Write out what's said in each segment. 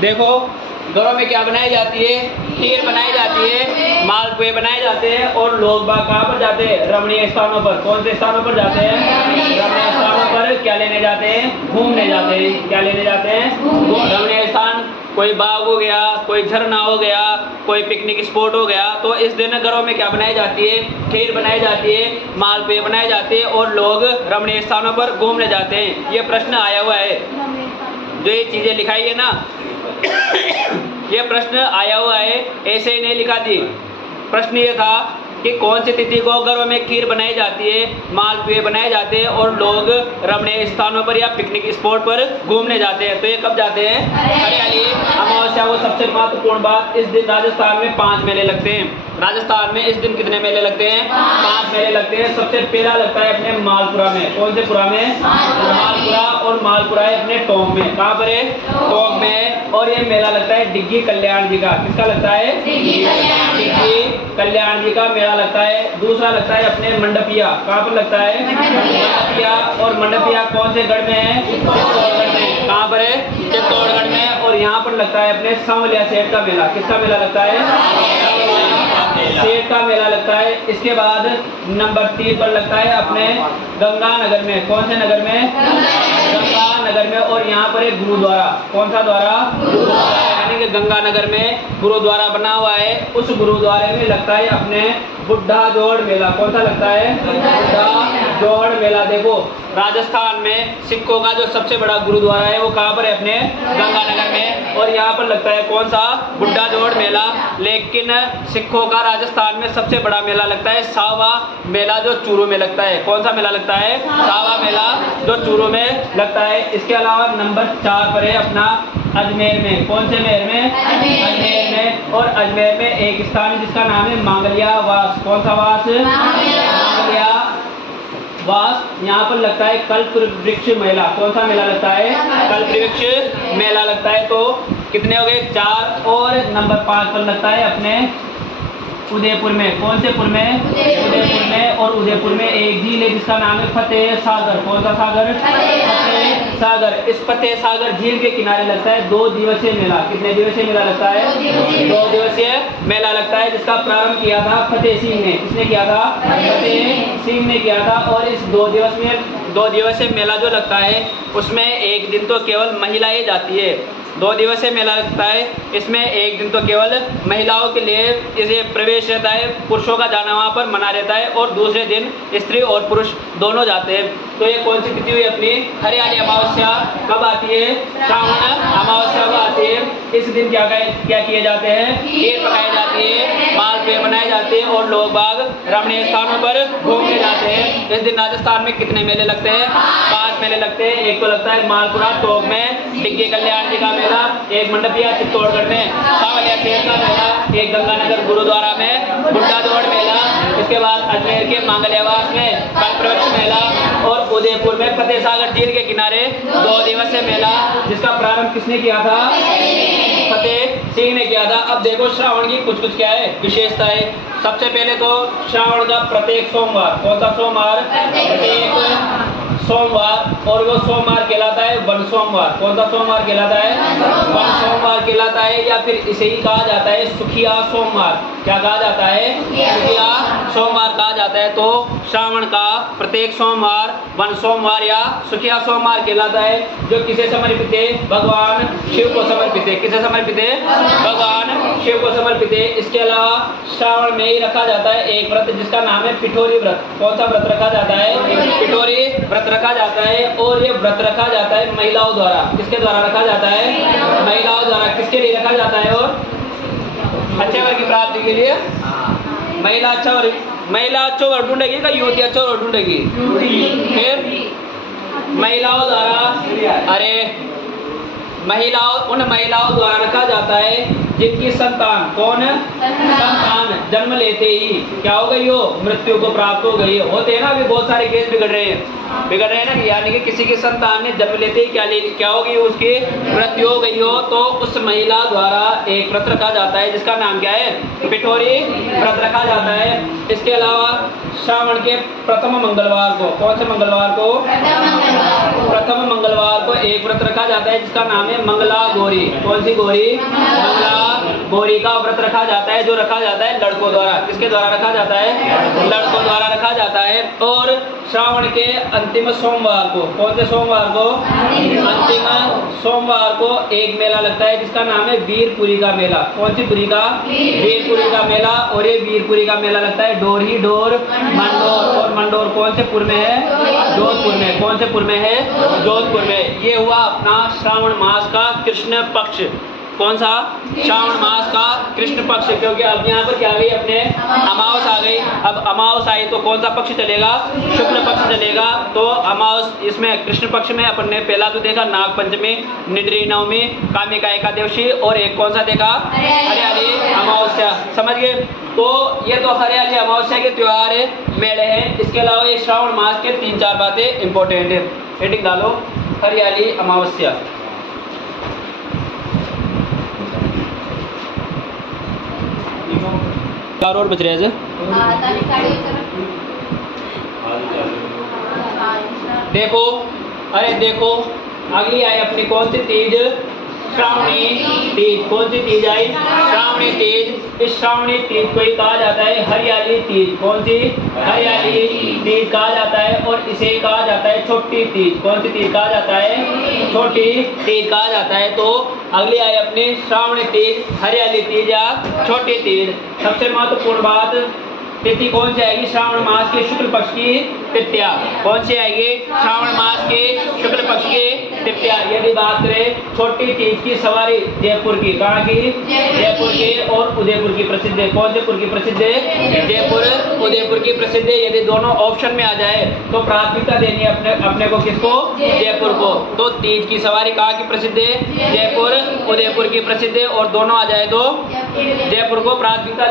देखो घरों में क्या बनाई जाती है, खीर बनाई जाती है, मालपुए बनाए जाते हैं और लोग बाग कहाँ पर जाते हैं, रमणीय स्थानों पर। कौन से स्थानों पर जाते हैं, रमणीय स्थानों पर। क्या लेने जाते हैं, घूमने जाते हैं। क्या लेने जाते हैं, रमणीय स्थान। कोई बाग हो गया, कोई झरना हो गया, कोई पिकनिक स्पॉट हो गया। तो इस दिन घरों में क्या बनाई जाती है, खीर बनाई जाती है, मालपुए बनाए जाते हैं और लोग रमणीय स्थानों पर घूमने जाते हैं। ये प्रश्न आया हुआ है, जो ये चीजें लिखाई है ना ये प्रश्न आया हुआ है, ऐसे ही नहीं लिखा थी। प्रश्न ये था कि कौन सी तिथि को घरों में खीर बनाई जाती है, मालपुए बनाए जाते हैं और लोग रमणीय स्थानों पर या पिकनिक स्पॉट पर घूमने जाते हैं। तो ये कब जाते हैं, हरियाली अमावस्या को। सबसे महत्वपूर्ण बात, इस दिन राजस्थान में 5 मेले लगते हैं। राजस्थान में इस दिन कितने मेले लगते हैं, 5 मेले लगते हैं। सबसे पहला लगता है अपने मालपुरा में। कौन से पुरा में, मालपुरा। और मालपुरा है अपने टोंक में। कहाँ पर है, टोंक में। और ये मेला लगता है डिग्गी कल्याण जी का। किसका लगता है, डिग्गी कल्याण जी का मेला लगता है। दूसरा लगता है अपने मंडपिया। कहाँ पर लगता है, मंडपिया। और मंडपिया कौन से गढ़ में है, चित्तौड़गढ़ में। कहाँ पर है, चित्तौड़गढ़ में। और यहाँ पर लगता है अपने सांवलिया सेठ का मेला। किसका मेला लगता है, सेठ का मेला लगता है। इसके बाद नंबर 3 पर लगता है अपने गंगानगर में। कौन से नगर में, गंगानगर में। और यहाँ पर एक गुरुद्वारा। कौन सा द्वारा, गुरुद्वारा। यानी कि गंगानगर में गुरुद्वारा बना हुआ है। उस गुरुद्वारे में लगता है अपने बुढ़ा जोड़ मेला। कौन सा लगता है, बुढ़ा जोड़ मेला। देखो राजस्थान में सिखों का जो सबसे बड़ा गुरुद्वारा है वो कहाँ पर है, अपने गंगानगर में। और यहाँ पर लगता है कौन सा, बुढ़ा जोड़ मेला। लेकिन सिखों का राजस्थान में सबसे बड़ा मेला लगता है सावा मेला, जो चूरू में लगता है। कौन सा मेला लगता है, सावा मेला, जो चूरू में लगता है। इसके अलावा नंबर 4 पर है अपना अजमेर में। कौन से मेर में, अजमेर में। और अजमेर में एक स्थान है जिसका नाम है मांगलिया वास। कौन सा वास, मांगलिया वास। यहाँ पर लगता है कल्प वृक्ष मेला। कौन सा मेला लगता है, कल्प वृक्ष मेला लगता है। तो कितने हो गए, 4। और नंबर 5 पर लगता है अपने उदयपुर में। कौन से पुर में, उदयपुर में। और उदयपुर में एक झील है जिसका नाम है फतेह सागर। कौन सा सागर, फतेह सागर। इस फतेह सागर झील के किनारे लगता है 2 दिवसीय मेला। कितने दिवसीय मेला लगता है, 2 दिवसीय मेला लगता है, जिसका प्रारंभ किया था फतेह सिंह ने। किसने किया था, फतेह सिंह ने किया था। और इस 2 दिवसीय मेला जो लगता है उसमें एक दिन तो केवल महिलाएं जाती है। 2 दिवसीय मेला लगता है, इसमें एक दिन तो केवल महिलाओं के लिए इसे प्रवेश रहता है, पुरुषों का जाना वहाँ पर मना रहता है। और दूसरे दिन स्त्री और पुरुष दोनों जाते हैं। तो ये कौन सी तिथि हुई अपनी, हरियाली अमावस्या। कब आती है, श्रावण अमावस्या को आती है। इस दिन क्या किए जाते हैं, खीर पकाई जाती है, मालपुए बनाए जाते हैं और लोग बाग रमणीय स्थानों पर घूमने जाते हैं। इस दिन राजस्थान में कितने मेले लगते हैं, 5 मेले लगते हैं। एक तो लगता है मालपुरा टोंक में डिग्गी कल्याण जी का मेला, एक मंडपिया चित्तौड़गढ़ में सांवलिया सेठ का मेला, एक गंगानगर गुरुद्वारा में बुढ़ा जोड़ मेला, इसके बाद अजमेर के मांगल्यावास में कल्पवृक्ष मेला और उदयपुर में फतेह सागर झील के किनारे 2 दिवसीय मेला, जिसका प्रारंभ किसने किया था, फतेह सिंह ने किया था। अब देखो श्रावण की कुछ क्या है विशेषता है। सबसे पहले तो श्रावण का प्रत्येक सोमवार, कौन सा सोमवार, प्रत्येक सोमवार, और वो सोमवार कहलाता है वन सोमवार। कौन सा सोमवार कहलाता है, वन सोमवार कहलाता है। या फिर इसे ही कहा जाता है सुखिया सोमवार। क्या कहा जाता है, सुखिया सोमवार कहा जाता है। तो श्रावण का प्रत्येक सोमवार वन सोमवार या सुखिया सोमवार कहलाता है, जो किसे समर्पित है, भगवान शिव को समर्पित है। किसे समर्पित है, भगवान शिव को समर्पित है। इसके अलावा श्रावण में ही रखा जाता है एक व्रत जिसका नाम है पिठोरी व्रत। कौन सा व्रत रखा जाता है, पिठोरी व्रत रखा जाता है। और ये व्रत रखा जाता है महिलाओं द्वारा। किसके द्वारा रखा जाता है, महिलाओं द्वारा। किसके लिए रखा जाता है, और अच्छे वर्ग की प्राप्ति के लिए। महिला अच्छा वर्ग ढूंढेगी का युवती अच्छा वर्ग ढूंढेगी, फिर महिलाओं द्वारा, अरे उन महिलाओं द्वारा रखा जाता है जिनकी संतान, कौन संतान जन्म लेते ही क्या हो गई हो, मृत्यु को प्राप्त हो गई। होते हैं ना अभी बहुत सारे केस बिगड़ रहे हैं ना, यानी कि किसी की संतान ने जन्म लेते ही क्या होगी, उसकी मृत्यु हो गई हो, तो उस महिला द्वारा एक व्रत रखा जाता है जिसका नाम क्या है, पिठोरी व्रत रखा जाता है। इसके अलावा श्रावण के प्रथम मंगलवार को, कौन से मंगलवार को, प्रथम मंगलवार को एक व्रत रखा जाता है जिसका नाम है मंगला गौरी। कौन सी गौरी, मंगला गौरी का व्रत रखा जाता है, जो रखा जाता है लड़कों द्वारा। किसके द्वारा रखा जाता है, लड़कों द्वारा रखा जाता है। और श्रावण के अंतिम सोमवार को, कौन से सोमवार को, अंतिम सोमवार को एक मेला लगता है जिसका नाम है वीरपुरी का मेला। कौन सी पुरी का, वीरपुरी का मेला। और ये वीरपुरी का मेला लगता है डोरही डोर मंडोर, और मंडोर कौन से पुर में है, जोधपुर में। कौन से पुर में है, जोधपुर में। ये हुआ अपना श्रावण मास का कृष्ण पक्ष। कौन सा, श्रावण मास का कृष्ण पक्ष, क्योंकि अब यहाँ पर क्या आ गई, अपने अमावस आ गई। अब अमावस आई तो कौन सा पक्ष चलेगा, शुक्ल पक्ष चलेगा। तो अमावस, इसमें कृष्ण पक्ष में अपन ने पहला तो देखा नाग पंचमी, निद्री नवमी, कामिका एकादशी, और एक कौन सा देखा, हरियाली अमावस्या। समझ गए। तो ये तो हरियाली अमावस्या के त्योहार है, मेले हैं। इसके अलावा ये श्रावण मास के 3-4 बातें इंपॉर्टेंट है। हेडिंग डालो, हरियाली अमावस्या। चार और बच रहे हैं। देखो, अरे देखो, अगली आई अपनी कौन सी तीज, श्रावणी तीज। कौन सी तीज आई, श्रावणी तीज। इस श्रावणी तीज को ही कहा जाता है हरियाली तीज। कौन सी, हरियाली तीज कहा जाता है। और इसे कहा जाता है छोटी तीज। कौन सी तीज कहा जाता है, छोटी तीज कहा जाता है। तो अगली आई अपनी श्रावणी तीज, हरियाली तीज या छोटी तीज। सबसे महत्वपूर्ण बात, तिथि कौन सी आएगी, श्रावण मास के शुक्ल पक्ष की तृतीया। कौन सी आएगी, श्रावण मास के शुक्ल पक्ष की तृतीया। यदि बात करें छोटी तीज की सवारी जयपुर की, कहाँ की, जयपुर की, और उदयपुर की प्रसिद्ध है। कौन से पुर की प्रसिद्ध है, जयपुर, उदयपुर की प्रसिद्ध है। यदि दोनों ऑप्शन में आ जाए तो प्राथमिकता देनी है अपने को, किसको, जयपुर को। तो तीज की सवारी कहाँ की प्रसिद्ध है, जयपुर, उदयपुर की प्रसिद्ध है। और दोनों आ जाए तो जयपुर को प्राथमिकता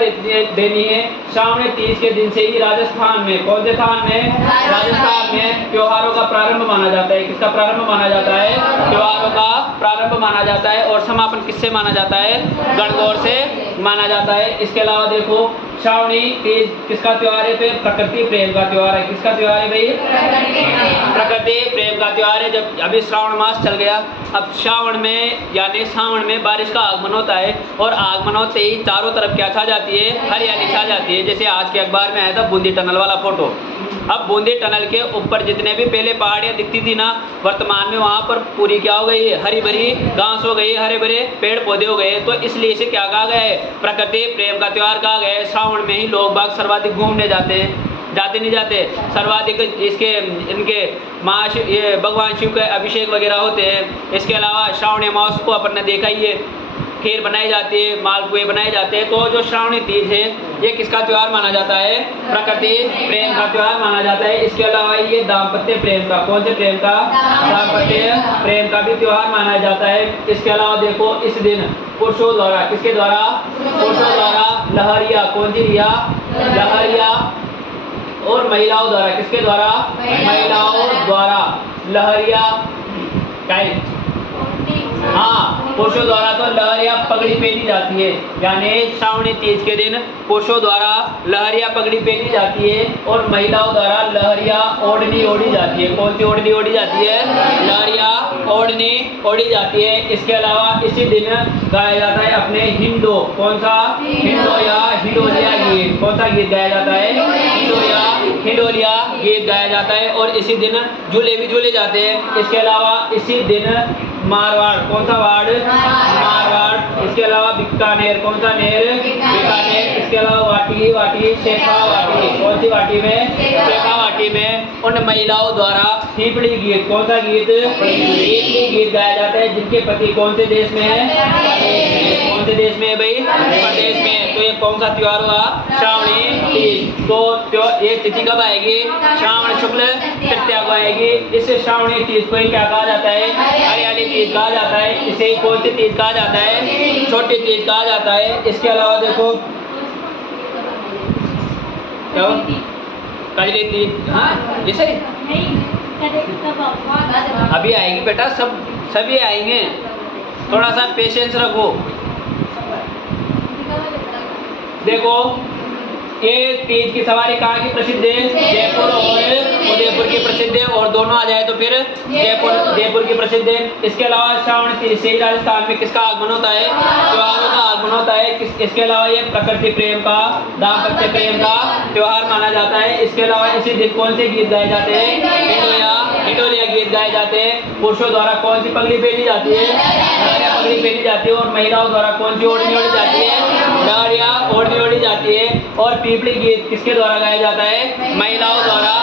देनी है। श्रावण तीज के दिन से ही राजस्थान में, कौन से स्थान में, राजस्थान में त्योहारों का प्रारंभ माना जाता है। किसका प्रारंभ माना जाता है, त्योहारों का प्रारंभ माना जाता है। और समापन किससे माना जाता है, गणगौर से माना जाता है। इसके अलावा देखो, श्रावणी तीज किसका त्योहार है, तो प्रकृति प्रेम का त्योहार है। किसका त्योहार है भाई, प्रकृति प्रेम का त्योहार है। जब अभी श्रावण मास चल गया, अब श्रावण में यानी सावन में बारिश का आगमन होता है, और आगमन होते ही चारों तरफ क्या छा जाती है, हरियाली छा जाती है। जैसे आज के अखबार में आया था बूंदी टनल वाला फोटो। अब बूंदी टनल के ऊपर जितने भी पहले पहाड़ियाँ दिखती थी ना, वर्तमान में वहाँ पर पूरी क्या हो गई है, हरी भरी घास हो गई, हरे भरे पेड़ पौधे हो गए। तो इसलिए इसे क्या कहा गया है, प्रकृति प्रेम का त्योहार कहा गया है। श्रावण में ही लोग बाग सर्वाधिक घूमने जाते हैं, जाते नहीं जाते, सर्वाधिक इसके इनके ये भगवान शिव के अभिषेक वगैरह होते हैं। इसके अलावा श्रावणी अमावस को अपन ने देखा ही है, खीर बनाई जाती है, मालपुए बनाए जाते हैं। तो जो श्रावणी तीज है ये किसका त्योहार माना जाता है, प्रकृति प्रेम का त्योहार माना जाता है। इसके अलावा ये दाम्पत्य प्रेम का, कौन से प्रेम का, दाम्पत्य प्रेम का भी त्योहार माना जाता है। इसके अलावा देखो, इस दिन पुरुषों द्वारा, किसके द्वारा, पुरुषों द्वारा लहरिया, कौन सी रिया, लहरिया, और महिलाओं द्वारा, किसके द्वारा, महिलाओं द्वारा लहरिया, हाँ, पुरुषों द्वारा तो लहरिया पगड़ी पहनी जाती है। यानी श्रावणी तीज के दिन पुरुषों द्वारा लहरिया पगड़ी पहनी जाती है, और महिलाओं द्वारा लहरिया ओढ़नी ओढ़ी जाती है। कौन सी ओढ़नी ओढ़ी जाती है, लहरिया ओढ़नी ओढ़ी जाती है। इसके अलावा इसी दिन गाया जाता है अपने हिंडो, कौन सा, हिंडो या हिडोलिया गीत। कौन सा गीत गाया जाता है, हिंडो या हिडोलिया गीत गाया जाता है। और इसी दिन झूले भी झूले जाते हैं। इसके अलावा इसी दिन मारवाड़, कौन सा वाड़, मारवाड़। इसके अलावा बीकानेर, कौन सा नेर, बीकानेर। इसके अलावा वाटी, वाटी, शेखावाटी, कौन सी वाटी में, शेखावाटी में उन महिलाओं द्वारा हिपड़ी गीत, कौन सा गीत, हिपड़ी गीत गाया जाता है। जिनके पति कौन से देश में है, कौन से देश में है भाई, प्रदेश में। तो ये कौन सा त्योहार हुआ, श्रावणी तीज। तो ये तिथि कब आएगी, श्रावण शुक्ल तृतीया को आएगी। इस श्रावणी तीज को क्या कहा जाता है, हरियाली पहली तीज कहा जाता है। इसे कौन सी तीज कहा जाता है? छोटी तीज कहा जाता है। इसके अलावा देखो क्या कजली तीज, हाँ इसे अभी आएगी बेटा, सभी आएंगे, थोड़ा सा पेशेंस रखो। देखो ये तीज की सवारी कहाँ की प्रसिद्ध है? जयपुर और उदयपुर की प्रसिद्ध है, और दोनों आ जाए तो फिर जयपुर की प्रसिद्ध है। इसके अलावा श्रावण तीज से राजस्थान में किसका आगमन होता है? त्योहारों का आगमन होता है। इसके अलावा ये प्रकृति प्रेम का, दाम्पत्य प्रेम का त्योहार माना जाता है। इसके अलावा इसी दिन कौन से गीत गाए जाते हैं? हिंडोलिया गीत गाए जाते हैं। पुरुषों द्वारा कौन सी पगड़ी पहनी जाती है? नारिया पगड़ी पहनी जाती है। और महिलाओं द्वारा कौन सी ओढ़नी ओढ़ी जाती है? नारिया ओढ़नी ओढ़ी जाती है। और पीपली गीत किसके द्वारा गाया जाता है? महिलाओं द्वारा।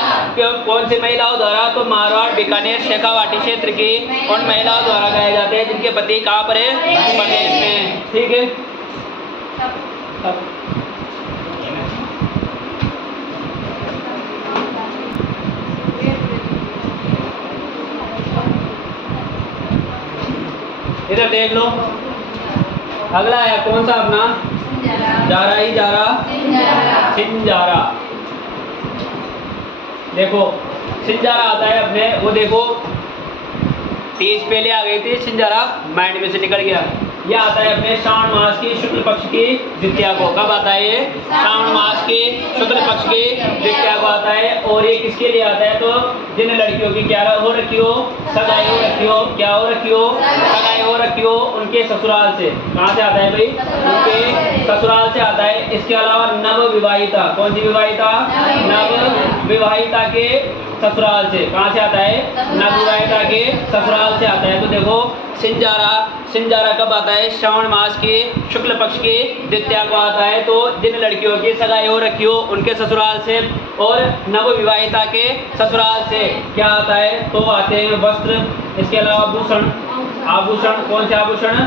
कौन सी महिलाओं द्वारा? तो मारवाड़, बीकानेर, शेखावाटी क्षेत्र की उन महिलाओं द्वारा गाए जाते हैं जिनके पति कहाँ पर है? प्रदेश में। ठीक है, इधर देख लो। अगला है कौन सा अपना? जारा ही जारा, सिंजारा। देखो सिंजारा आता है अपने, वो देखो तीज पहले आ गई थी, सिंजारा माइंड में से निकल गया। यह आता है अपने श्रावण मास की शुक्ल पक्ष की द्वितीया को। कब आता है ये? श्रावण मास की शुक्ल पक्ष की द्वितीया को आता है। और ये किसके लिए आता है? तो जिन लड़कियों की क्या हो रखी हो? सगाई हो रखी हो। क्या हो रखी हो? सगाई हो रखी हो, उनके ससुराल से। कहाँ से आता है भाई? उनके ससुराल से आता है। इसके अलावा नव विवाहिता, कौन सी विवाहिता? नव विवाहिता के ससुराल से। कहाँ से आता है? नव विवाहिता के ससुराल से आता है। तो देखो सिंजारा कब आता है? श्रावण मास की शुक्ल पक्ष की द्वितीया को आता है। तो जिन लड़कियों की सगाई हो रखी हो उनके ससुराल से, और नव विवाहिता के ससुराल से क्या आता है? तो आते हैं वस्त्र। इसके अलावा आभूषण, कौन से आभूषण?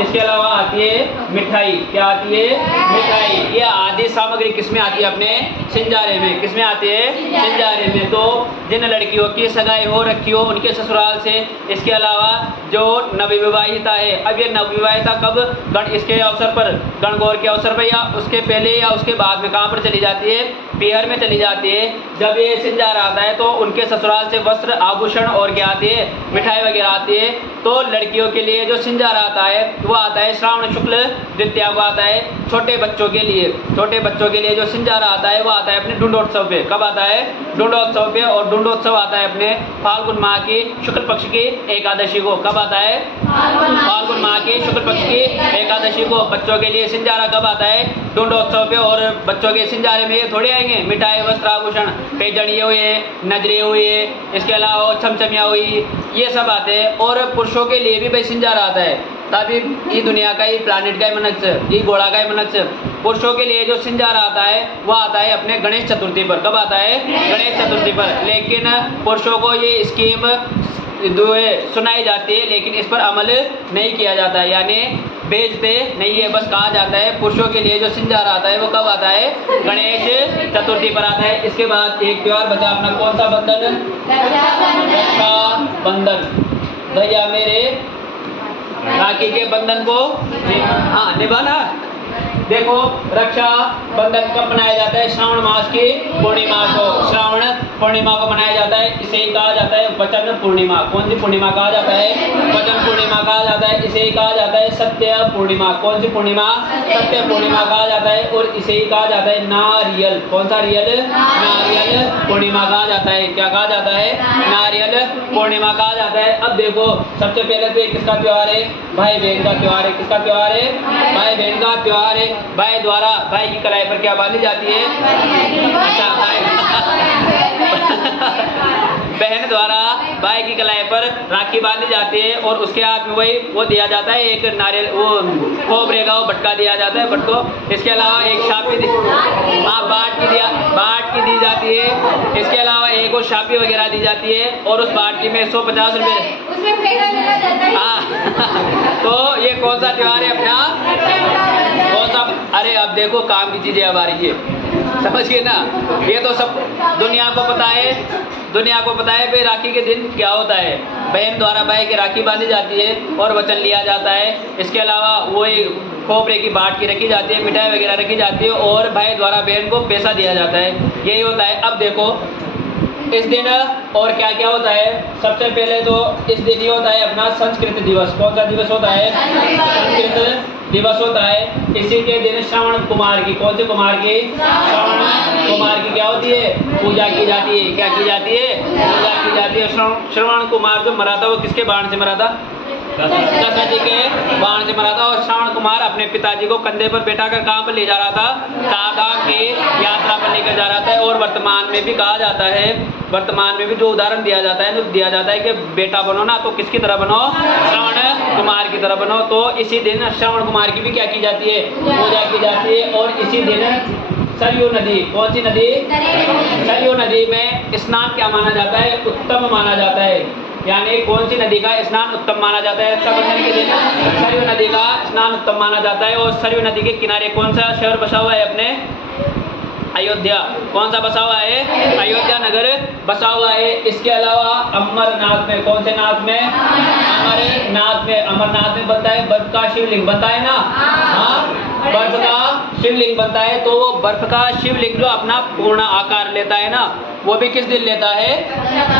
इसके अलावा आती है मिठाई। क्या आती है? मिठाई। ये आदि सामग्री किसमें आती है? अपने सिंजारे में। किसमें आती है? सिंजारे में। तो जिन लड़कियों की सगाई हो रखी हो उनके ससुराल से। इसके अलावा जो नवविवाहिता है, अब ये नवविवाहिता कब इसके अवसर पर, गणगौर के अवसर पर, या उसके पहले या उसके बाद में कहाँ पर चली जाती है? पीहर में चली जाती है। जब ये सिंजार आता है तो उनके ससुराल से वस्त्र, आभूषण और क्या आती है? मिठाई वगैरह आती है। तो लड़कियों के लिए जो सिंजार आता है वो आता है श्रावण शुक्ल द्वितीया को आता है। छोटे बच्चों के लिए जो सिंजार आता है वो आता है अपने ढूंढोत्सव पे। कब आता है? ढूंढोत्सव पे। और ढूंढोत्सव आता है अपने फाल्गुन माह की शुक्ल पक्ष की एकादशी को। कब आता है? फाल्गुन माह की शुक्ल पक्ष की एकादशी को। बच्चों के लिए सिंजारा कब आता है? ढूंढोत्सव पे। और बच्चों के सिंजारे में ये थोड़े आएंगे मिठाई, वस्त्र, आभूषण, पैजड़िए हुए, नजरे हुए, इसके अलावा छमछमिया हुई, ये सब आते हैं। और पुरुषों के लिए भी भाई सिंजारा आता है, ताकि ये दुनिया का, ये प्लानिट का ही मनक्ष, ये गोला का ही मनक्ष। पुरुषों के लिए जो सिंजारा आता है वो आता है अपने गणेश चतुर्थी पर। कब आता है? गणेश चतुर्थी पर। लेकिन पुरुषों को ये स्कीम सुनाई जाती है, लेकिन इस पर अमल नहीं किया जाता है, यानी भेजते नहीं है। बस कहा जाता है पुरुषों के लिए जो सिंजार आता है वो कब आता है? गणेश चतुर्थी पर आता है। इसके बाद एक त्योहार बचा अपना, कौन सा बंधन? रक्षाबंधन। भैया मेरे राखी के बंधन को निभाना। देखो रक्षा बंधन कब मनाया जाता है? श्रावण मास की पूर्णिमा को। श्रावण पूर्णिमा को मनाया जाता है। इसे ही कहा जाता है वचन पूर्णिमा। कौन सी पूर्णिमा कहा जाता है? वचन पूर्णिमा कहा जाता है। इसे ही कहा जाता है सत्य पूर्णिमा। कौन सी पूर्णिमा? सत्य पूर्णिमा कहा जाता है। और इसे ही कहा जाता है नारियल। कौन सा रियल? नारियल पूर्णिमा कहा जाता है। क्या कहा जाता है? नारियल पूर्णिमा कहा जाता है। अब देखो सबसे पहले तो किसका त्योहार है? भाई बहन का त्योहार है। किसका त्योहार है? भाई बहन का त्योहार है। भाई द्वारा भाई की कलाई पर क्या बांधी जाती है? अच्छा, बहन द्वारा भाई की कलाई पर राखी बांधी जाती है। और उसके हाथ में वही वो दिया जाता है, एक नारियल, वो खोबरे का वो बटका दिया जाता है, बटको। इसके अलावा एक शापी बाट की दी जाती है। इसके अलावा एक वो शापी वगैरह दी जाती है। और उस बाट की में 150 रुपये। तो ये कौन सा त्योहार है अपना? कौन सा? अरे अब देखो काम की चीजें अब आ रही है। समझिए ना, ये तो सब दुनिया को पता है, दुनिया को पता है भाई राखी के दिन क्या होता है। बहन द्वारा भाई की राखी बांधी जाती है और वचन लिया जाता है। इसके अलावा वो खोपरे की बाट की रखी जाती है, मिठाई वगैरह रखी जाती है और भाई द्वारा बहन को पैसा दिया जाता है, यही होता है। अब देखो इस दिन और क्या क्या होता है। सबसे पहले तो इस दिन ही होता है अपना संस्कृत दिवस। कौन सा दिवस होता है? संस्कृत दिवस होता है। इसी के दिन श्रवण कुमार की, कौन से कुमार की? श्रवण कुमार की क्या होती है? पूजा की जाती है। क्या की जाती है? पूजा की जाती है। श्रवण कुमार जो मरा था वो किसके बाण से मरा था? दशरथ जी के बाण से मरा था। और श्रवण कुमार अपने पिताजी को कंधे पर बैठा कर कहाँ पर ले जा रहा था? चारधाम की यात्रा पर लेकर जा रहा था। और वर्तमान में भी कहा जाता है, वर्तमान में भी जो उदाहरण दिया जाता है, तो दिया जाता है कि बेटा बनो ना तो किसकी तरह बनो? श्रवण कुमार की तरह बनो। तो इसी दिन श्रवण कुमार की भी क्या की जाती है? पूजा की जाती है। और इसी दिन सरयू नदी, कौन सी नदी? सरयू नदी में स्नान क्या माना जाता है? उत्तम माना जाता है। यानी कौन सी नदी का स्नान उत्तम माना जाता है? रक्षाबंधन के दिन सरयू नदी का स्नान उत्तम माना जाता है। और सरयू नदी के किनारे कौन सा शहर बसा हुआ है? अपने अयोध्या। कौन सा बसा हुआ है? अयोध्या नगर बसा हुआ है। इसके अलावा अमरनाथ में, कौन से नाथ में? अमरनाथ में। अमरनाथ में बनता है बर्फ का शिवलिंग, बनता है ना? हाँ, बर्फ का शिवलिंग बनता है। तो वो बर्फ का शिवलिंग जो अपना पूर्ण आकार लेता है ना, वो भी किस दिन लेता है?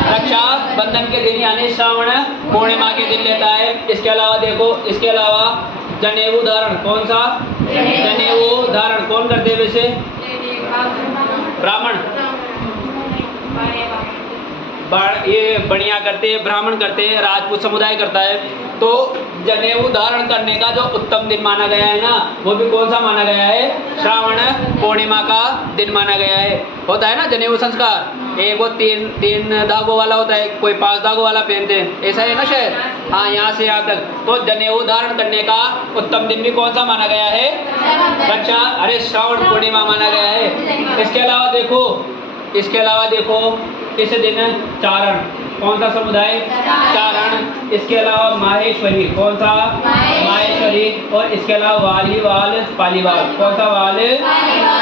रक्षाबंधन के दिन, यानी श्रावण पूर्णिमा के दिन लेता है। इसके अलावा देखो, इसके अलावा जनेऊ धारण, कौन सा? जनेऊ धारण कौन करते हैं वैसे? ब्राह्मण। ये बढ़िया करते हैं, ब्राह्मण करते हैं, राजपूत समुदाय करता है। तो जनेऊ धारण करने का जो उत्तम दिन माना गया है ना, वो भी कौन सा माना गया है? श्रावण पूर्णिमा का दिन माना गया है। होता है ना जनेऊ संस्कार, एक वो तीन धागों वाला होता है, कोई 5 धागों वाला पहनते हैं, ऐसा है ना शायद? हाँ, यहाँ से यहाँ तक। तो जनेऊ धारण करने का उत्तम दिन भी कौन सा माना गया है? श्रावण पूर्णिमा माना गया है। इसके अलावा देखो इस दिन चारण, कौन सा समुदाय? चारण। इसके अलावा माहेश्वरी, कौन सा? माहेश्वरी। और इसके अलावा वालीवाल, पालीवाल, कौन सा?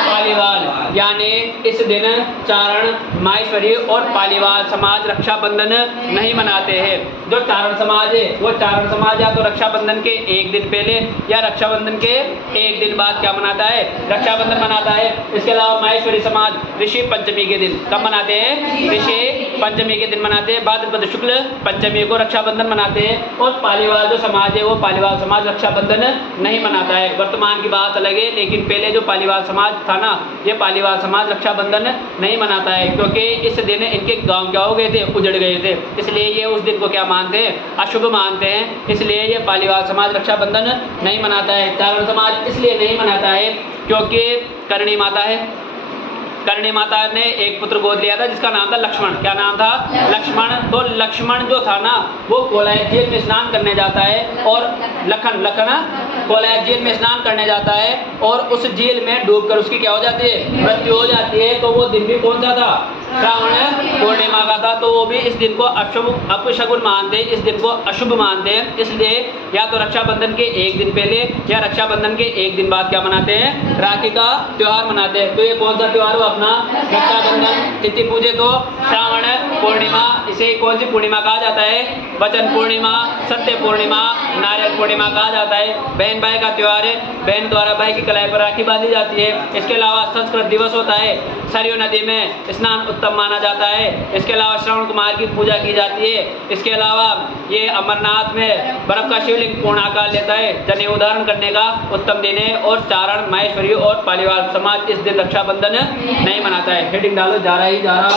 पालीवाल। यानी इस दिन चारण, माहेश्वरी और पालीवाल समाज रक्षाबंधन नहीं मनाते हैं। जो चारण समाज है वो चारण समाज या तो रक्षाबंधन के एक दिन पहले या रक्षाबंधन के एक दिन बाद क्या मनाता है? रक्षाबंधन मनाता है। इसके अलावा माहेश्वरी समाज ऋषि पंचमी के दिन कब मनाते हैं? ऋषि पंचमी के दिन मनाते हैं। भाद्रपद शुक्ल पंचमी को रक्षाबंधन मनाते हैं। और पालीवाल जो समाज है वो पालीवाल समाज रक्षाबंधन नहीं मनाता है। वर्तमान की बात अलग है, लेकिन पहले जो पालीवाल समाज था ना, ये पालीवाल समाज रक्षाबंधन नहीं मनाता है, क्योंकि इस दिन इनके गांव क्या हो गए थे? उजड़ गए थे। इसलिए ये उस दिन को क्या मानते हैं? अशुभ मानते हैं। इसलिए ये पालीवाल समाज रक्षाबंधन नहीं मनाता है। चारण समाज इसलिए नहीं मनाता है क्योंकि करणी माता है। करणी माता ने एक पुत्र गोद लिया था जिसका नाम था लक्ष्मण। क्या नाम था? लक्ष्मण। तो लक्ष्मण जो था ना, वो कोलाय झील में स्नान करने जाता है। और लखन कोलाय झील में स्नान करने जाता है और उस झील में डूबकर उसकी क्या हो जाती है? मृत्यु हो जाती है। तो वो दिन भी कौन सा था? श्रावण पूर्णिमा का था। तो वो भी इस दिन को अपशगुन मानते हैं, इस दिन को अशुभ मानते हैं। इसलिए या तो रक्षाबंधन के एक दिन पहले या रक्षाबंधन के एक दिन बाद क्या मनाते हैं? राखी का त्योहार मनाते हैं। तो ये कौन सा त्योहार हो अपना? रक्षाबंधन। तिथि पूजे तो श्रावण पूर्णिमा। इसे कौन सी पूर्णिमा कहा जाता है? वचन पूर्णिमा, सत्य पूर्णिमा, नारियल पूर्णिमा कहा जाता है। बहन भाई का त्योहार है। बहन द्वारा भाई की कलाई पर राखी बांधी जाती है। इसके अलावा संस्कृत दिवस होता है। सरयू नदी में स्नान उत्तम माना जाता है। इसके अलावा श्रवण कुमार की पूजा की जाती है। इसके अलावा ये अमरनाथ में बर्फ का शिवलिंग पूर्ण आकार लेता है। जनेऊ धारण करने का उत्तम दिन है। और चारण, माहेश्वरी और पालीवाल समाज इस दिन रक्षाबंधन नहीं मनाता है। हेडिंग डालो, जा रहा।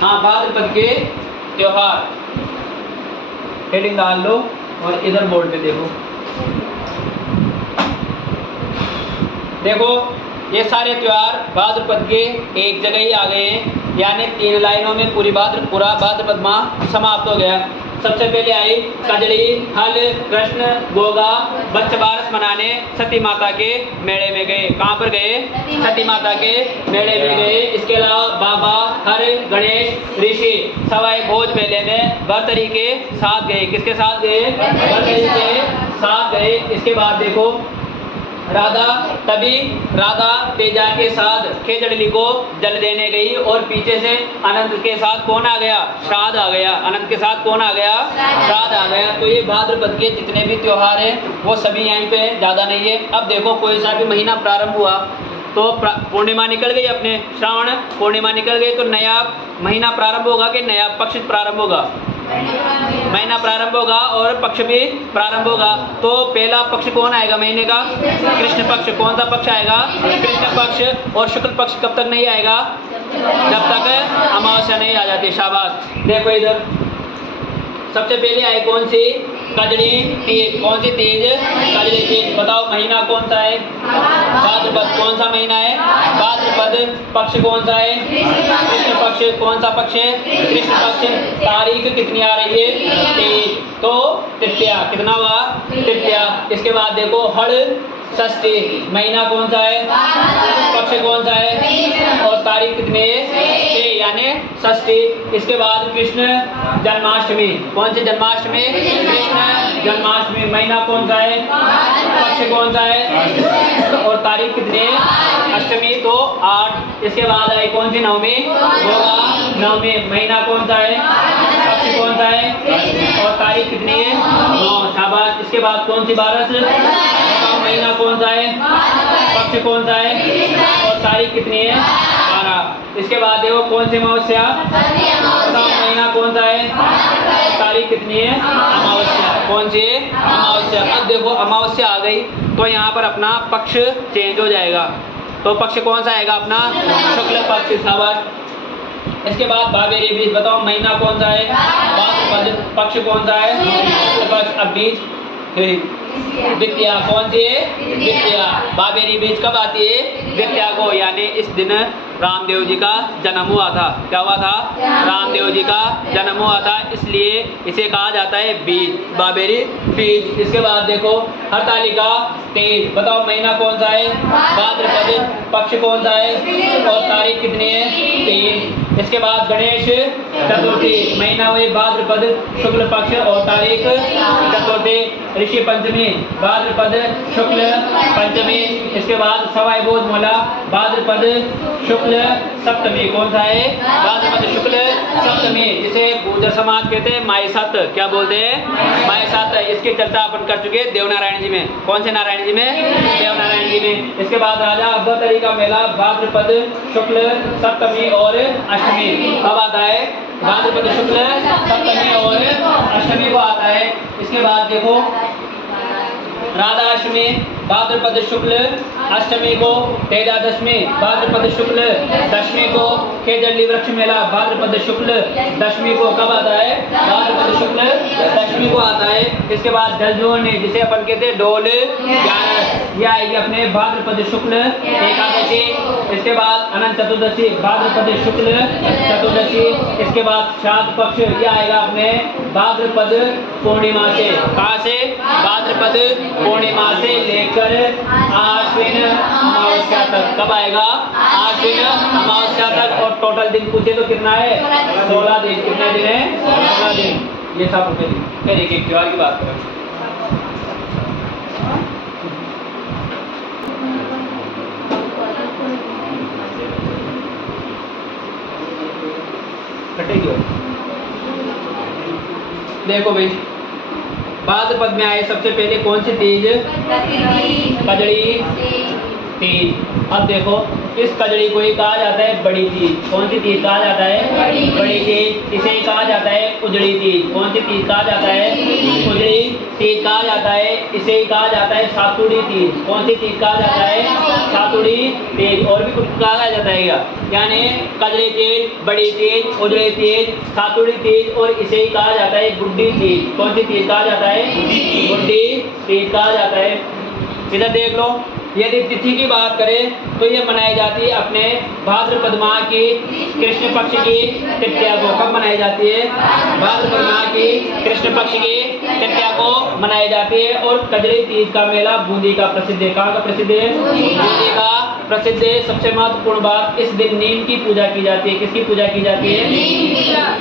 हाँ, भाद्रपद के त्योहार हेडिंग डाल लो और इधर बोर्ड पे देखो ये सारे त्योहार भाद्रपद के एक जगह ही आ गए हैं। यानी 3 लाइनों में पूरा भाद्रपद माह समाप्त हो गया। सबसे पहले आई कजड़ी, हल, कृष्ण, गोगा, बच्चे बारस मनाने सती माता के मेले में गए। कहाँ पर गए? सती माता के मेले में गए। इसके अलावा बाबा, हर, गणेश, ऋषि सवाई भोज मेले में भर्तरी के साथ गए। किसके साथ गए? भर्तरी के साथ गए। इसके बाद देखो राधा, तभी राधा तेजा के साथ खेजड़ली को जल देने गई और पीछे से अनंत के साथ कौन आ गया? श्राद्ध आ गया। अनंत के साथ कौन आ गया? श्राद्ध आ गया। तो ये भाद्रपद के जितने भी त्योहार हैं वो सभी यहीं पे ज़्यादा नहीं है। अब देखो कोई सा भी महीना प्रारंभ हुआ तो पूर्णिमा निकल गई, अपने श्रावण पूर्णिमा निकल गई तो नया महीना प्रारंभ होगा कि नया पक्ष प्रारंभ होगा? महीना प्रारंभ होगा और पक्ष भी प्रारंभ होगा। तो पहला पक्ष कौन आएगा महीने का? कृष्ण पक्ष। कौन सा पक्ष आएगा? कृष्ण पक्ष। और शुक्ल पक्ष कब तक नहीं आएगा? जब तक अमावस्या नहीं आ जाती। शाबाश। देखो इधर सबसे पहले आए कौन सी? कजड़ी तीज। कौन सी तीज? कजड़ी तीज। बताओ महीना कौन सा है? भाद्रपद। कौन सा महीना है? भाद्रपद। पक्ष कौन सा है? कृष्ण पक्ष। कौन सा पक्ष है? कृष्ण पक्ष। तारीख कितनी आ रही है? 23। तो तृतीया। कितना हुआ? तृतीया। इसके बाद देखो हड़, षष्ठी। महीना कौन सा है? पक्ष कौन सा है? और तारीख कितनी है? 6 यानी षष्ठी। इसके बाद कृष्ण जन्माष्टमी। कौन सी जन्माष्टमी? कृष्ण जन्माष्टमी। महीना कौन सा है? पक्ष कौन सा है? और तारीख कितनी है? अष्टमी। तो 8। इसके बाद आई कौन सी? नवमी। गोगा नवमी। महीना कौन सा है? पक्ष कौन सा है? और तारीख कितनी है? 9। शाबाश। इसके बाद कौन सी बारस? महीना कौन सा है? पक्ष कौन सा है? और तारीख कितनी है? 12। इसके बाद देखो कौन सी अमावस्या? महीना कौन सा है? तारीख कितनी है? अमावस्या। कौन सी है? अमावस्या। अब देखो अमावस्या आ गई तो यहाँ पर अपना पक्ष चेंज हो जाएगा। तो पक्ष कौन सा आएगा अपना? शुक्ल पक्ष। शाबाश। इसके बाद बाबेरी बीज। बताओ महीना कौन सा है? भाद्रपद। पक्ष कौन सा है? शुक्ल पक्ष। अब बीज द्वितीया। कौन सी है? द्वितीया। बाबेरी बीज कब आती है? द्वितीया को। यानी इस दिन रामदेव जी का जन्म हुआ था। क्या हुआ था? रामदेव जी का जन्म हुआ था, इसलिए इसे कहा जाता है बीज, बाबेरी बीज। इसके बाद देखो हरतालिका तीज। बताओ महीना कौन सा है? भाद्रपद। पक्ष कौन सा है? और तारीख कितनी है? 3। इसके बाद गणेश चतुर्थी। महीना हुई भाद्रपद, शुक्ल पक्ष और तारीख चतुर्थी। ऋषि पंचमी भाद्रपद, शुक्ल पंचमी। इसके बाद सवाई बोध मोला भाद्रपद, शुक्ल सप्तमी। कौन सा है? भाद्रपद शुक्ल सप्तमी, जिसे गुर्जर समाज कहते हैं माई सत। क्या बोलते हैं? माई सत। इसकी चर्चा अपन कर चुके हैं देवनारायण जी में। कौन से नारायण जी में? देवनारायण जी में। इसके बाद राजा अब्बतरी का मेला भाद्रपद शुक्ल सप्तमी और अष्टमी। कब आता है? भाद्रपद शुक्ल सप्तमी और अष्टमी को आता है। इसके बाद देखो राधाष्टमी भाद्रपद शुक्ल अष्टमी को, तेजा दशमी भाद्रपद शुक्ल दशमी को, खेजड़ली वृक्ष मेला भाद्रपद शुक्ल दशमी को। कब आता है? भाद्रपद शुक्ल दशमी को आता है। इसके बाद जलजोनी, जिसे अपन कहते हैं डोल 11, यह आएगी अपने भाद्रपद शुक्ल एकादशी। इसके बाद अनंत चतुर्दशी भाद्रपद शुक्ल चतुर्दशी। इसके बाद श्राद्ध पक्ष, यह आएगा अपने भाद्रपद पूर्णिमा से। कहाँ से? भाद्रपद पूर्णिमा से लेकर आश्विन अमावस्या तक। कब आएगा? आश्विन अमावस्या तक। और टोटल दिन पूछे तो कितना है? 16 दिन। कितने दिन है? 16 दिन। ये सब फिर एक एक त्योहार की बात करें। देखो भाई भाद्रपद में आए सबसे पहले कौन सी तीज? कजड़ी तीज। अब देखो इस कजड़ी को ही कहा जाता है बड़ी तीज। कौन सी तीज कहा जाता है? बड़ी तीज। इसे ही कहा जाता है उजड़ी तीज। कौन सी तीज कहा जाता है? उजड़ी तीज कहा जाता है। इसे ही कहा जाता है सातुड़ी तीज। कौन सी तीज कहा जाता है? सातुड़ी तीज। और भी कुछ कहा जाता है क्या? यानी कजड़ी तीज, बड़ी तीज, उजड़ी तीज, सातुड़ी तीज और इसे ही कहा जाता है गुड्डी तीज। कौन सी तीज कहा जाता है? गुड्डी तीज कहा जाता है। इधर देख लो यदि तिथि की बात करें तो ये मनाई जाती है अपने भाद्रपद माह की कृष्ण पक्ष की तृतीया को। कब मनाई जाती है? भाद्रपद माह की कृष्ण पक्ष की तृतीया को मनाई जाती है। और कजरी तीज का मेला बूंदी का प्रसिद्ध है। कहाँ का प्रसिद्ध है? बूंदी का प्रसिद्ध है। सबसे महत्वपूर्ण बात, इस दिन नीम की पूजा की जाती है। किसकी पूजा की जाती है?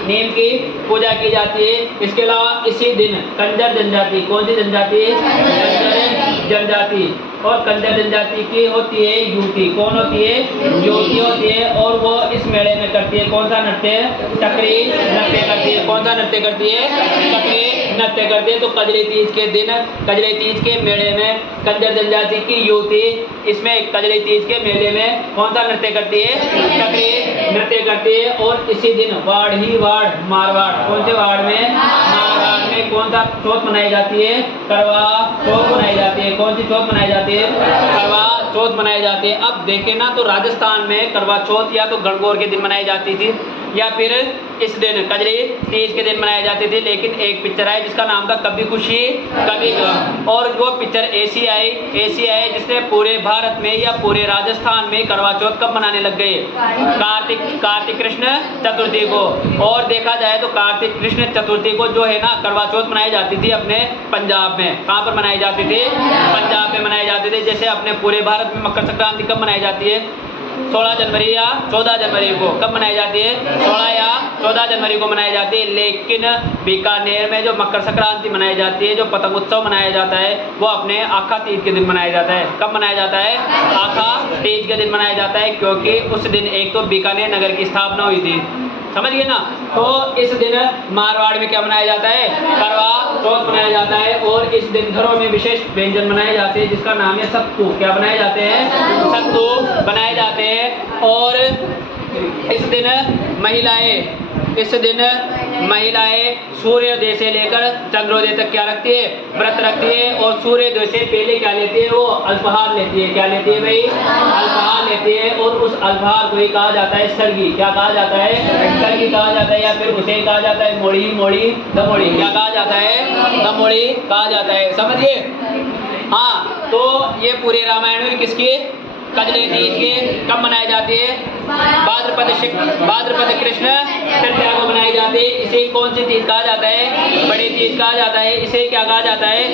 नीम की पूजा की जाती है। इसके अलावा इसी दिन कंजर जनजाति, कौन सी जनजाति है? कंजर जनजाति। और कंजर जनजाति की होती है युवती। कौन होती है? युवती होती है। और वो इस मेले में करती है कौन सा नृत्य? चक्री नृत्य करती है। कौन सा नृत्य करती है? चक्री नृत्य करती है। तो कजरी तीज के दिन, कजरी तीज के मेले में कंजर जनजाति की युवती इसमें कजरी तीज के मेले में कौन सा नृत्य करती है? चक्री नृत्य करती है। और इसी दिन वाड़ ही वाड़ मारवाड़, कौन से वाड़ में? मारवाड़ में कौन सा चौथ मनाई जाती है? करवा चौथ मनाई जाती है। कौन सी चौथ मनाई जाती है? करवा चौथ मनाई जाती है। अब देखें ना तो राजस्थान में करवा चौथ या तो गणगौर के दिन मनाई जाती थी या फिर इस दिन कजरी तीज के दिन मनाई जाती थी। लेकिन एक पिक्चर आई जिसका नाम था कभी खुशी कभी गम, और वो पिक्चर ऐसी आई जिसने पूरे भारत में या पूरे राजस्थान में करवा चौथ कब मनाने लग गए? कार्तिक कृष्ण चतुर्थी को। और देखा जाए तो कार्तिक कृष्ण चतुर्थी को जो है ना करवा चौथ मनाई जाती थी अपने पंजाब में। कहाँ पर मनाई जाती थी? पंजाब में मनाई जाती थी। जैसे अपने पूरे भारत में मकर संक्रांति कब मनाई जाती है? 16 जनवरी या 14 जनवरी को। कब मनाई जाती है? 16 या 14 जनवरी को मनाई जाती है। लेकिन बीकानेर में जो मकर संक्रांति मनाई जाती है, जो पतंग उत्सव मनाया जाता है, वो अपने आखा तीज के दिन मनाया जाता है। कब मनाया जाता है? आखा तीज के दिन मनाया जाता है, क्योंकि उस दिन एक तो बीकानेर नगर की स्थापना हुई थी, समझ गए ना। तो इस दिन मारवाड़ में क्या मनाया जाता है? करवा चौथ मनाया जाता है। और इस दिन घरों में विशेष व्यंजन बनाए जाते हैं जिसका नाम है सत्तू। क्या बनाए जाते हैं? सत्तू बनाए जाते हैं। और इस दिन महिलाएं सूर्योदय से लेकर चंद्रोदय तक क्या रखती है? व्रत रखती है। और सूर्योदय से पहले क्या लेती है? वो अल्पाहार लेती है। क्या लेती है भाई? अल्पाहार लेती है। और उस अल्पाहार को ही कहा जाता है सरगी। क्या कहा जाता है? सरगी कहा जाता है। या फिर उसे कहा जाता है मोड़ी दमोड़ी। क्या कहा जाता है? दमोड़ी कहा जाता है। समझिए। हाँ, तो ये पूरे रामायण में किसकी? कजरी तीज के कब मनाई जाती है? भाद्रपद कृष्ण तृतीया को मनाई जाती है। इसे कौन सी तीज कहा जाता है? बड़ी तीज कहा जाता है। इसे क्या कहा जाता है?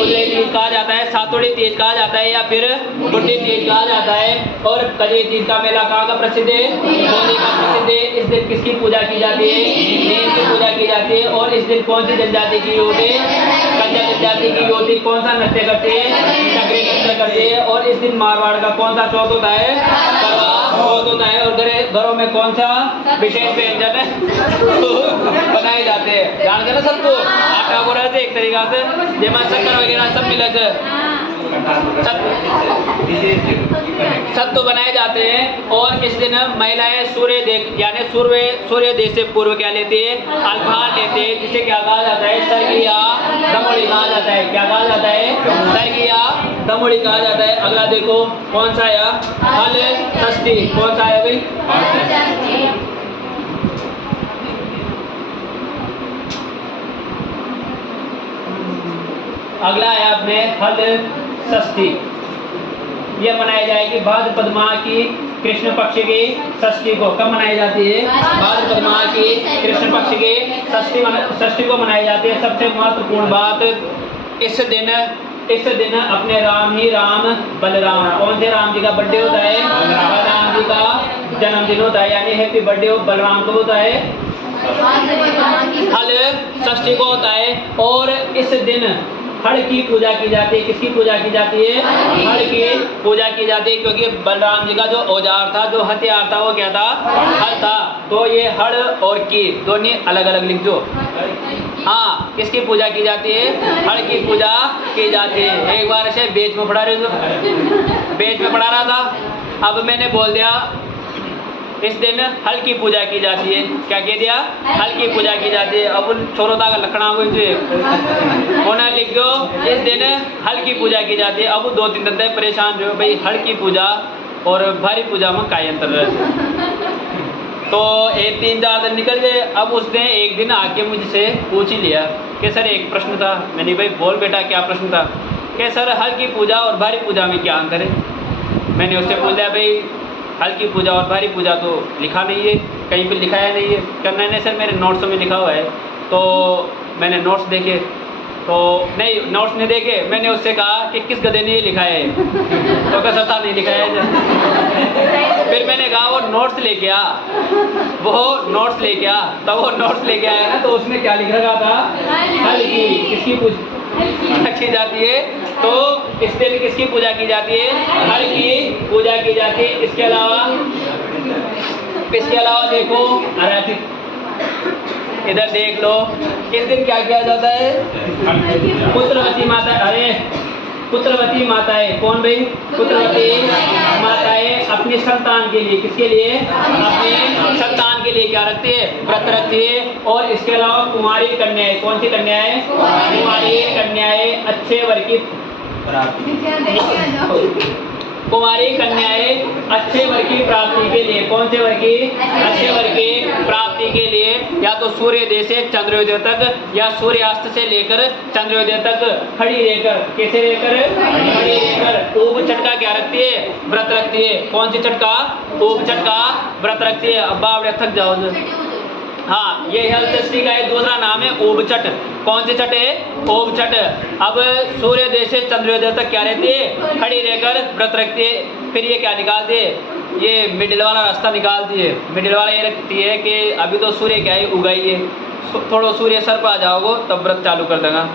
उजली तीज कहा जाता है, सातुड़ी तीज कहा जाता है, या फिर बुढ़ी तीज कहा जाता है। और कजरी तीज का मेला कहाँ का प्रसिद्ध है? बूंदी का प्रसिद्ध है। इस दिन किसकी पूजा की जाती है? नीम की पूजा की जाती है। और इस दिन कौन सी जनजाति की युवती? कंजर जनजाति की युवती कौन सा नृत्य करती है? चक्री नृत्य करती है। और इस दिन मारवाड़ का कौन सा चौथ होता है? करवा चौथ होता है। और घरों में कौन सा विशेष व्यंजन बनाए जाते हैं? जानते ना सबको, आटा बोला थे एक तरीका से, जेमा शक्कर वगैरह सब मिला थे, सत्तू बनाए जाते हैं। और इस दिन महिलाएं सूर्योदय से पूर्व क्या लेती है? अल्पाहार लेते हैं, जिसे क्या कहा जाता है? सरगी या दमोड़ी कहा जाता है। क्या कहा जाता है? सरगी या दमोड़ी कहा जाता है। अगला देखो कौन सा है? हल षष्ठी। कौन सा है भाई? अगला है अपने हल षष्ठी। यह मनाई जाएगी भाद्रपद माह की कृष्ण पक्ष की षष्ठी को। कब मनाई जाती है? भाद्रपद माह की कृष्ण पक्ष की षष्ठी को मनाई जाती है। सबसे महत्वपूर्ण बात, इस दिन अपने राम बलराम, कौन से राम जी का बर्थडे होता है? बलराम जी का जन्मदिन होता है, यानी हैप्पी बर्थडे ऑफ बलराम को होता है, हल षष्ठी को होता है। और इस दिन हड़ की पूजा की जाती है। किसकी पूजा की जाती है? हड़ की पूजा की जाती है, क्योंकि बलराम जी का जो औजार था, जो हथियार था, वो क्या था? हल था। तो ये हड़ और की दोनों अलग अलग लिख दो। हाँ, किसकी पूजा की जाती है? हड़ की पूजा की जाती है। एक बार ऐसे बेच में पढ़ा रहा था, अब मैंने बोल दिया इस दिन हल की पूजा की जाती है। क्या कह दिया? हल की पूजा की जाती है। अब उन छोरों का लखना होना लिख दो, इस दिन हल की पूजा की जाती है। अब 2-3 दिन तक परेशान रहो भाई, हल की पूजा और भारी पूजा में क्या अंतर है? तो 3-4 दिन निकल गए। अब उसने एक दिन आके मुझसे पूछ ही लिया कि सर एक प्रश्न था। मैंने भाई बोल बेटा क्या प्रश्न था? कि सर हल की पूजा और भारी पूजा में क्या अंतर है? मैंने उससे पूछा भाई हल्की पूजा और भारी पूजा तो लिखा नहीं है, कहीं पे लिखाया नहीं है। कहना नहीं सर मेरे नोट्स में लिखा हुआ है। तो मैंने नोट्स देखे तो नहीं, नोट्स नहीं देखे। मैंने उससे कहा कि किस गधे ने ये लिखा है? तो कहा सर नहीं लिखा है। फिर मैंने कहा वो नोट्स लेके आ, वो नोट्स लेके आ। तो वो नोट्स लेके आया ना, तो उसमें क्या लिख रखा था? हल्की। किसकी पूजा की जाती है? तो इस दिन किसकी पूजा की जाती है? हर की पूजा की जाती है। इसके अलावा देखो आराधित, इधर देख लो, इस दिन क्या किया जाता है? पुत्रवती माता, अरे पुत्रवती माताएं, कौन भाई? पुत्रवती माताएं अपनी संतान के लिए, किसके लिए? अपने संतान के लिए क्या रखती है? व्रत रखती है। और इसके अलावा कुमारी कन्याएं, कौन सी कन्याएं? कुमारी कन्याएं अच्छे वर की कुमारी कन्याएं अच्छे वर की प्राप्ति के लिए, कौन से वर की? अच्छे वर की प्राप्ति के लिए या तो सूर्योदय से चंद्रोदय तक या सूर्यास्त से लेकर चंद्रोदय तक खड़ी रहकर, कैसे रहकर? खड़ी रहकर ऊब चटका क्या रखती है? व्रत रखती है। कौन सी चटका? ऊब चटका व्रत रखती है। अब बावड़े थक जाओ। हाँ, ये हलचष्टी का एक दूसरा नाम है ओबचट। कौन सी छठ है? ओबचट। अब सूर्योदय से चंद्रोदय तक क्या रहती है? खड़ी रहकर व्रत रखती है। फिर ये क्या निकालती है? ये मिडिल वाला रास्ता निकालती है। मिडिल वाला ये रखती है कि अभी तो सूर्य क्या है? उगाई है, थोड़ा सूर्य सर पर आ जाओगे तब व्रत चालू कर देगा।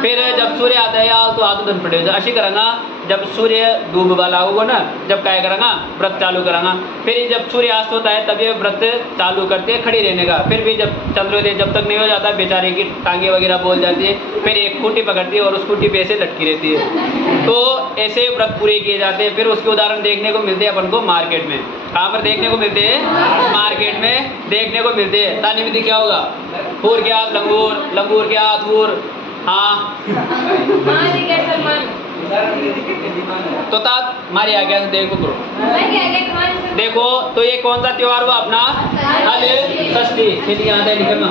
फिर जब सूर्य आता है तो आधो दिन पड़े अशी करेंगा। जब सूर्य डूब वाला होगा ना, जब क्या करेंगा? व्रत चालू करेंगा। फिर जब सूर्य अस्त होता है तब ये व्रत चालू करते हैं खड़ी रहने का। फिर भी जब चंद्रोदय जब तक नहीं हो जाता, बेचारे की टांगे वगैरह बोल जाती है। फिर एक खूंटी पकड़ती है और उस खूंटी पे ऐसे लटकी रहती है। तो ऐसे व्रत पूरे किए जाते हैं। फिर उसके उदाहरण देखने को मिलते हैं अपन को मार्केट में। कहाँ पर देखने को मिलते हैं? मार्केट में देखने को मिलते हैं। तानी विधि क्या होगा? फूर के हाथ लंगूर, लंगूर के हाथ फूर। हाँ तो तात मारी आज्ञा से देखो करो। देखो तो ये कौन सा त्योहार हुआ अपना? हल षष्ठी। फिर यहाँ लिखना